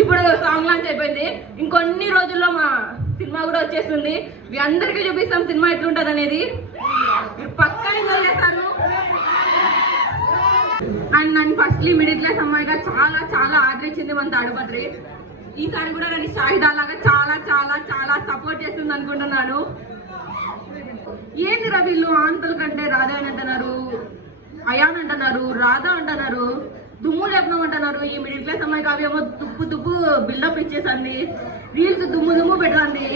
ఇప్పుడు song launch అయిపోయింది. ఇంకొన్ని రోజుల్లో మా సినిమా కూడా వచ్చేస్తుంది. మీ అందరికీ చూపిస్తాం సినిమా ఎట్లుంటది అనేది. మీరు పక్కా ఎంజాయ్ చేస్తారు. అండ్ నన్ను ఫస్ట్లీ మిడిల్ క్లాస్ అమ్మాయిగా చాలా చాలా ఆదరించింది మన తాడుపత్రి. ఈసారి కూడా నన్ను షాహిదాలాగా చాలా చాలా చాలా సపోర్ట్ చేస్తుంది అనుకుంటున్నాను. ఏంది రా వీళ్ళు ఆంతల కంటే రాధా అని అంటున్నారు, అయాన్ అంటున్నారు, రాధా అంటున్నారు, దుమ్ము లేపడం అంటున్నారు. ఈ మిడిల్ క్లాస్ అమ్మాయి కావ్యేమో తుప్పు తుప్పు బిల్డప్ ఇచ్చేసింది, రీల్స్ దుమ్ము దుమ్ము పెట్టండి.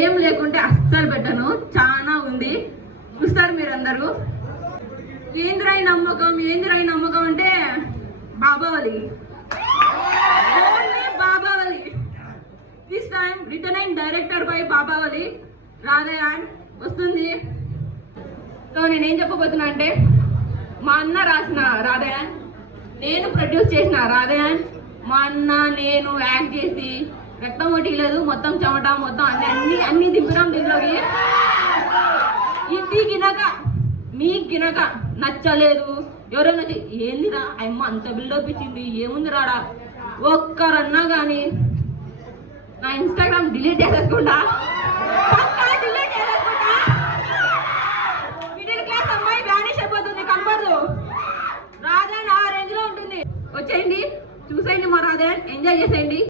ఏం లేకుంటే అస్సలు పెట్టను, చాలా ఉంది, చూస్తారు మీరందరూ. ఏందిరాయి నమ్మకం, ఏందిరాయి నమ్మకం అంటే Babavali, Babavali. This time return and director by Babavali, రాధయాన్ వస్తుంది. సో నేనేం చెప్పబోతున్నా అంటే, మా అన్న రాసిన రాధయాన్, నేను ప్రొడ్యూస్ చేసిన రాధయాన్, మా అన్న నేను యాక్ట్ చేసి రక్తం ఒటిలేదు, మొత్తం చెమట మొత్తం అన్ని అన్ని దింపినాం దీంట్లోకి. ఇది గినక మీకు గినక నచ్చలేదు, ఎవరైనా వచ్చి ఏందిరా అమ్మ అంత బిల్డప్ ఇచ్చింది ఏముంది రాడా ఒక్కరన్నా కానీ నా ఇన్స్టాగ్రామ్ డిలీట్ చేసేసుకుంటా, డిలీట్ చేసేసుకుంటా. మిడిల్ క్లాస్ అమ్మాయి వ్యానిష్ అయిపోతుంది, కనపడదు. రాధా ఆ రేంజ్ లో ఉంటుంది. వచ్చేయండి, చూసేయండి మా రాధా, ఎంజాయ్ చేసేయండి.